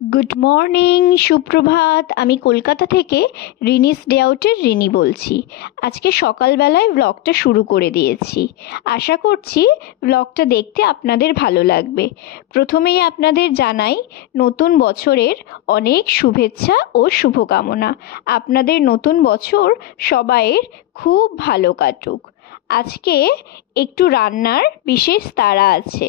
Good morning, সুপ্রভাত। আমি কলকাতা থেকে রিনিস ডে আউটের রিনি বলছি। আজকে সকালবেলায় ব্লগটা শুরু করে দিয়েছি। আশা করছি ব্লগটা দেখতে আপনাদের ভালো লাগবে। প্রথমেই আপনাদের জানাই নতুন বছরের অনেক শুভেচ্ছা ও শুভকামনা। আপনাদের নতুন বছর সবাইয়ের খুব ভালো কাটুক। আজকে একটু রান্নার বিশেষ তাড়া আছে।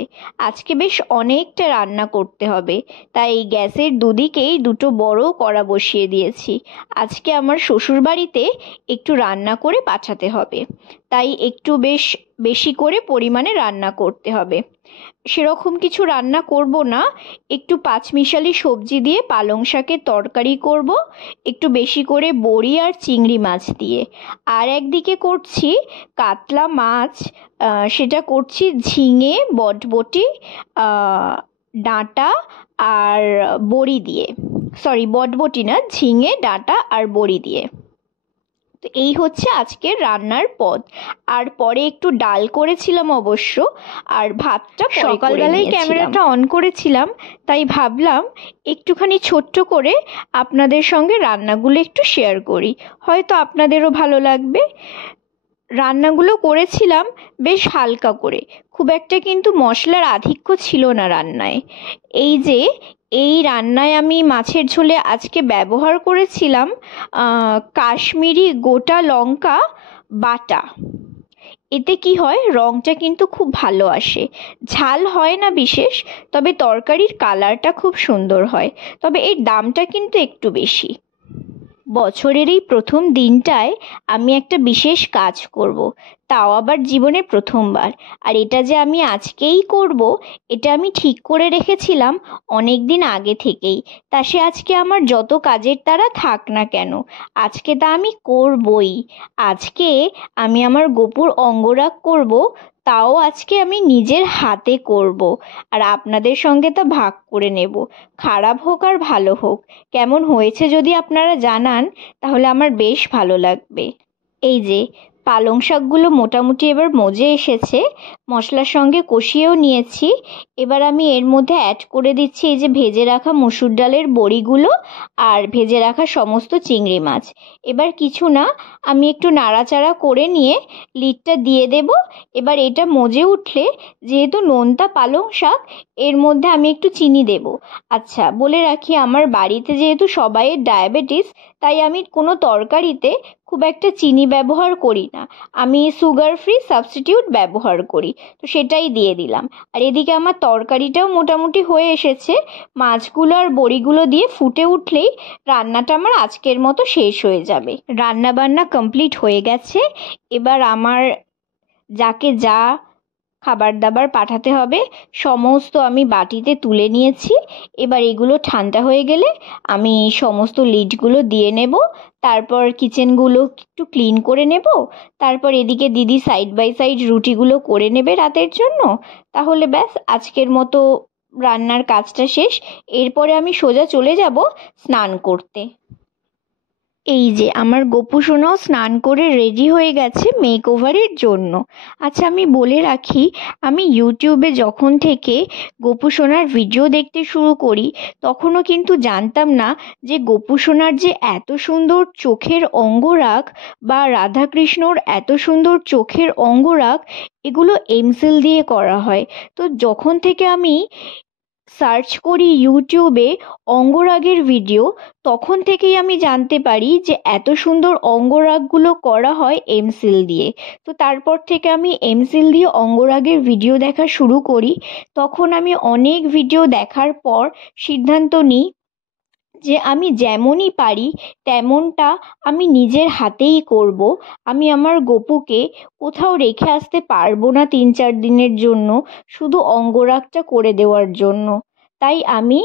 আজকে বেশ অনেকটা রান্না করতে হবে, তাই গ্যাসের দুদিকেই দুটো বড় কড়া বসিয়ে দিয়েছি। আজকে আমার শ্বশুর বাড়িতে একটু রান্না করে পাঠাতে হবে, তাই একটু বেশি করে পরিমাণে রান্না করতে হবে। সেরকম কিছু রান্না করব না, একটু পাঁচমিশালি সবজি দিয়ে পালং শাকের তরকারি করব, একটু বেশি করে বড়ি আর চিংড়ি মাছ দিয়ে। আর একদিকে করছি কাতলা মাছ, সেটা করছি ঝিঙে, বটবটি, ডাঁটা আর বড়ি দিয়ে। সরি, বটবটি না, ঝিঙে, ডাঁটা আর বড়ি দিয়ে। তো এই হচ্ছে আজকের রান্নার পদ। আর পরে একটু ডাল করেছিলাম অবশ্য, আর ভাতটা সকালবেলায় ক্যামেরাটা অন করেছিলাম, তাই ভাবলাম একটুখানি ছোট্ট করে আপনাদের সঙ্গে রান্নাগুলো একটু শেয়ার করি, হয়তো আপনাদেরও ভালো লাগবে। রান্নাগুলো করেছিলাম বেশ হালকা করে, খুব একটা কিন্তু মশলার আধিক্য ছিল না রান্নায়। এই রান্নায় আমি মাছের ঝোলে আজকে ব্যবহার করেছিলাম কাশ্মীরি গোটা লঙ্কা বাটা। এতে কি হয়, রঙটা কিন্তু খুব ভালো আসে। ঝাল হয় না বিশেষ, তবে তরকারির কালারটা খুব সুন্দর হয়। তবে এর দামটা কিন্তু একটু বেশি। বছরের এই প্রথম দিনটায় আমি একটা বিশেষ কাজ করব, তাও আবার জীবনে প্রথমবার। আর এটা যে আমি আজকেই করব, এটা আমি ঠিক করে রেখেছিলাম অনেক দিন আগে থেকেই। তা সে আজকে আমার যত কাজের তাড়া থাক না কেন, আজকে তা আমি করবই। আজকে আমি আমার গোপুর অঙ্গরাগ করব, তাও আজকে আমি নিজের হাতে করব, আর আপনাদের সঙ্গে তা ভাগ করে নেব। খারাপ হোক আর ভালো হোক, কেমন হয়েছে যদি আপনারা জানান, তাহলে আমার বেশ ভালো লাগবে। এই যে পালং শাকগুলো মোটামুটি এবার মজে এসেছে, মশলার সঙ্গে কষিয়েও নিয়েছি। এবার আমি এর মধ্যে অ্যাড করে দিচ্ছি এই যে ভেজে রাখা মসুর ডালের বড়িগুলো আর ভেজে রাখা সমস্ত চিংড়ি মাছ। এবার কিছু না, আমি একটু নাড়াচাড়া করে নিয়ে লিডটা দিয়ে দেব। এবার এটা মজে উঠলে, যেহেতু নোনতা পালং শাক, এর মধ্যে আমি একটু চিনি দেব। আচ্ছা, বলে রাখি, আমার বাড়িতে যেহেতু সবাইয়ের ডায়াবেটিস, তাই আমি কোনো তরকারিতে খুব একটা চিনি ব্যবহার করি না। আমি সুগার ফ্রি সাবস্টিটিউট ব্যবহার করি, তো সেটাই দিয়ে দিলাম। আর এদিকে আমার তরকারিটাও মোটামুটি হয়ে এসেছে। মাছগুলো আর বড়িগুলো দিয়ে ফুটে উঠলেই রান্নাটা আমার আজকের মতো শেষ হয়ে যাবে। রান্না বান্না কমপ্লিট হয়ে গেছে। এবার আমার যাকে যা খাবার দাবার পাঠাতে হবে সমস্ত আমি বাটিতে তুলে নিয়েছি। এবার এগুলো ঠান্ডা হয়ে গেলে আমি সমস্ত লিডগুলো দিয়ে নেব, তারপর কিচেনগুলো একটু ক্লিন করে নেব। তারপর এদিকে দিদি সাইড বাই সাইড রুটিগুলো করে নেবে রাতের জন্য। তাহলে ব্যাস, আজকের মতো রান্নার কাজটা শেষ। এরপরে আমি সোজা চলে যাব স্নান করতে। এই যে আমার গোপু সোনাও স্নান করে রেডি হয়ে গেছে মেক ওভারের জন্য। আচ্ছা, আমি বলে রাখি, আমি ইউটিউবে যখন থেকে গোপু সোনার ভিডিও দেখতে শুরু করি, তখনও কিন্তু জানতাম না যে গোপু সোনার যে এত সুন্দর চোখের অঙ্গরাগ, বা রাধাকৃষ্ণর এত সুন্দর চোখের অঙ্গরাগ, এগুলো এমসিল দিয়ে করা হয়। তো যখন থেকে আমি সার্চ করি ইউটিউবে অঙ্গরাগের ভিডিও, তখন থেকেই আমি জানতে পারি যে এত সুন্দর অঙ্গরাগগুলো করা হয় এমসিল দিয়ে। তো তারপর থেকে আমি এমসিল দিয়ে অঙ্গরাগের ভিডিও দেখা শুরু করি। তখন আমি অনেক ভিডিও দেখার পর সিদ্ধান্ত নিই যে আমি যেমনই পারি তেমনটা আমি নিজের হাতেই করব। আমি আমার গোপুকে কোথাও রেখে আসতে পারবো না 3-4 দিনের জন্য, শুধু অঙ্গরাগটা করে দেওয়ার জন্য। তাই আমি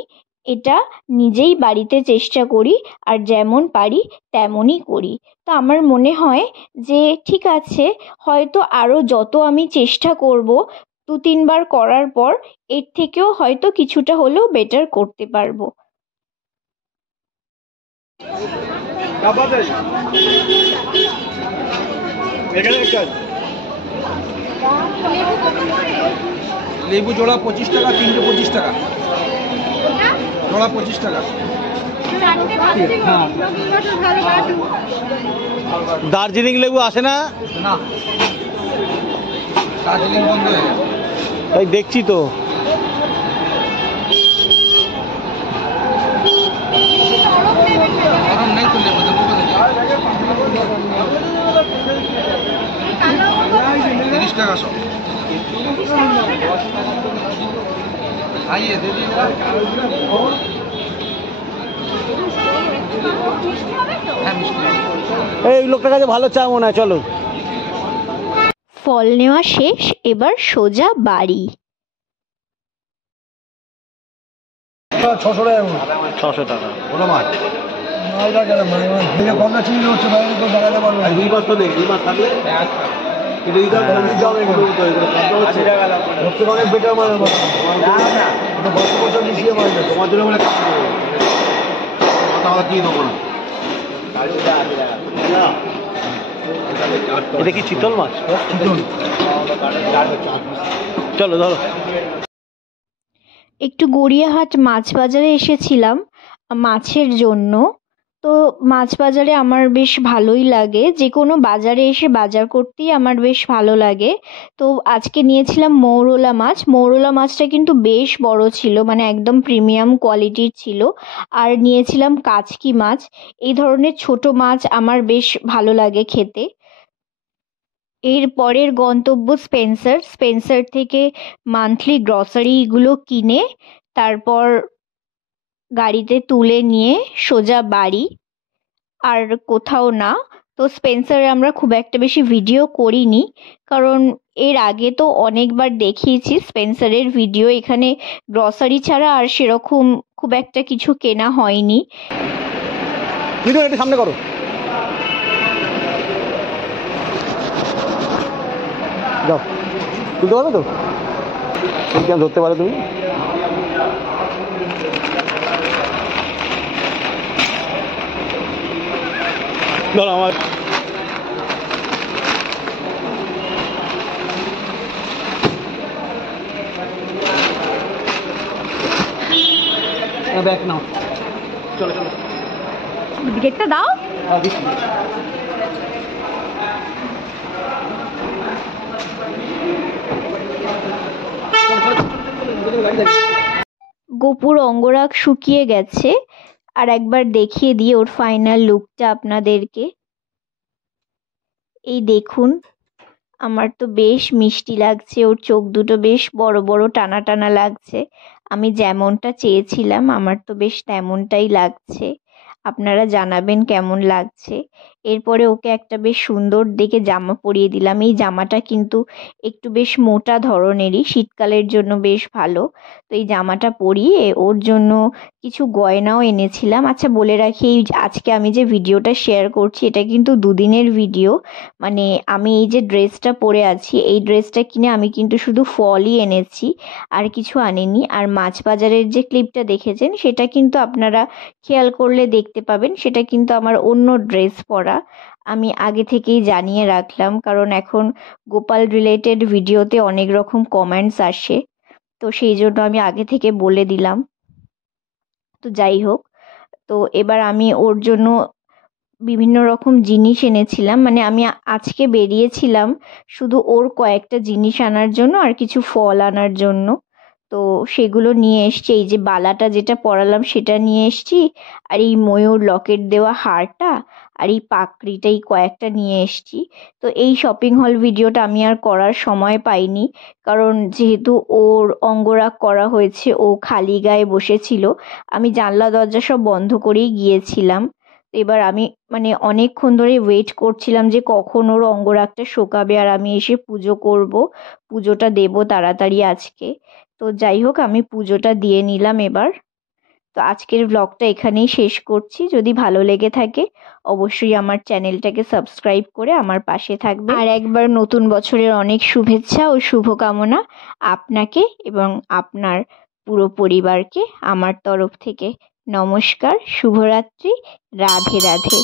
এটা নিজেই বাড়িতে চেষ্টা করি, আর যেমন পারি তেমনই করি। তো আমার মনে হয় যে ঠিক আছে, হয়তো আরও যত আমি চেষ্টা করব 2-3 বার করার পর, এর থেকেও হয়তো কিছুটা হলেও বেটার করতে পারবো। লেবু জোড়া 25 টাকা, 325 টাকা। জোড়া 25 টাকা। দার্জিলিং লেবু আসে না? না, দার্জিলিং বন্ধ হয়ে গেছে। তাই দেখছি তো। গরম নেই তো লেবু দেবো কোথা থেকে? 30 টাকা সব। आइए दे दीजिए। হ্যাঁ মিষ্টি হবে। এই লোকটার কাছে ভালো চা মনে হয়, চলো। ফল নেওয়া শেষ, এবার সোজা বাড়ি। 600 টাকা। 600 টাকা। ওটা মাছ মাছটা গেলাম মানে গঙ্গা চিংড়ি হচ্ছে বাইরে তো দেখাতে পারবো না। দুই মাস তো নেই, 2 মাস থাকলে কিন্তু এই দাম অনেক বেটার মানে গত বছর মিশিয়ে মাছ তোমার জন্য মানে কথা কি দেবো না। এটা কি চিতল মাছ? চলো ধরো। একটু গড়িয়াহাট মাছ বাজারে এসেছিলাম মাছের জন্য। তো মাছ বাজারে আমার বেশ ভালোই লাগে, যে কোনো বাজারে এসে বাজার করতেই আমার বেশ ভালো লাগে। তো আজকে নিয়েছিলাম মৌরলা মাছ। মৌরলা মাছটা কিন্তু বেশ বড় ছিল, মানে একদম প্রিমিয়াম কোয়ালিটির ছিল। আর নিয়েছিলাম কাচকি মাছ। এই ধরনের ছোট মাছ আমার বেশ ভালো লাগে খেতে। এর পরের গন্তব্য স্পেন্সার। স্পেন্সার থেকে মান্থলি গ্রসারিগুলো কিনে তারপর গাড়িতে তুলে নিয়ে সোজা বাড়ি, আর কোথাও না। তো স্পেন্সারে আমরা খুব একটা বেশি ভিডিও করিনি, কারণ এর আগে তো অনেকবার দেখিয়েছি স্পেন্সারের ভিডিও। এখানে গ্রসারি ছাড়া আর সেরকম খুব একটা কিছু কেনা হয়নি। ভিডিও একটু সামনে করো। যাও, তুলতে পারবে তো? কেন ধরতে পারো তুমি? ধরো আমার ব্যাগ নাও। চলো চলো, গেটটা দাও। গোপুর অঙ্গরাগ শুকিয়ে গেছে, আর একবার দেখিয়ে দিই ওর ফাইনাল লুকটা আপনাদেরকে। এই দেখুন, আমার তো বেশ মিষ্টি লাগছে, ওর চোখ দুটো বেশ বড় বড় টানা টানা লাগছে। আমি যেমনটা চেয়েছিলাম আমার তো বেশ তেমনটাই লাগছে। আপনারা জানাবেন কেমন লাগছে। এরপরে ওকে একটা বেশ সুন্দর দেখে জামা পরিয়ে দিলাম। এই জামাটা কিন্তু একটু বেশ মোটা ধরনেরই, শীতকালের জন্য বেশ ভালো। তো এই জামাটা পরিয়ে ওর জন্য কিছু গয়নাও এনেছিলাম। আচ্ছা বলে রাখি, এই আজকে আমি যে ভিডিওটা শেয়ার করছি এটা কিন্তু দুদিনের ভিডিও। মানে আমি এই যে ড্রেসটা পরে আছি, এই ড্রেসটা কিনে আমি কিন্তু শুধু ফলই এনেছি, আর কিছু আনিনি। আর মাছ বাজারের যে ক্লিপটা দেখেছেন সেটা কিন্তু আপনারা খেয়াল করলে দেখতে পাবেন, সেটা কিন্তু আমার অন্য ড্রেস পরা। আমি আগে থেকেই জানিয়ে রাখলাম, কারণ এখন গোপাল রিলেটেড ভিডিওতে অনেক রকম কমেন্টস আসে, তো সেই জন্য আমি আগে থেকে বলে দিলাম। তো যাই হোক, তো এবার আমি ওর জন্য বিভিন্ন রকম জিনিস এনেছিলাম। মানে আমি আজকে বেরিয়েছিলাম শুধু ওর কয়েকটা জিনিস আনার জন্য আর কিছু ফল আনার জন্য। তো সেগুলো নিয়ে এসছি। এই যে বালাটা যেটা পরালাম সেটা নিয়ে এসছি, আর এই ময়ূর লকেট দেওয়া হারটা, আর এই পাকড়িটাই কয়েকটা নিয়ে এসছি। তো এই শপিং হল ভিডিওটা আমি আর করার সময় পাইনি, কারণ যেহেতু ওর অঙ্গরাগ করা হয়েছে, ও খালি গায়ে বসেছিল, আমি জানলা দরজা সব বন্ধ করেই গিয়েছিলাম। এবার আমি মানে অনেকক্ষণ ধরে ওয়েট করছিলাম যে কখন ওর অঙ্গরাগটা শোকাবে আর আমি এসে পুজো করব, পুজোটা দেব তাড়াতাড়ি আজকে। তো যাই হোক, আমি পুজোটা দিয়ে নিলাম এবার। তো আজকের ব্লগটা এখানেই শেষ করছি। যদি ভালো লেগে থাকে অবশ্যই আমার চ্যানেলটাকে সাবস্ক্রাইব করে আমার পাশে থাকবে। আর একবার নতুন বছরের অনেক শুভেচ্ছা ও শুভকামনা আপনাকে এবং আপনার পুরো পরিবারকে আমার তরফ থেকে। নমস্কার, শুভরাত্রি, রাধে রাধে।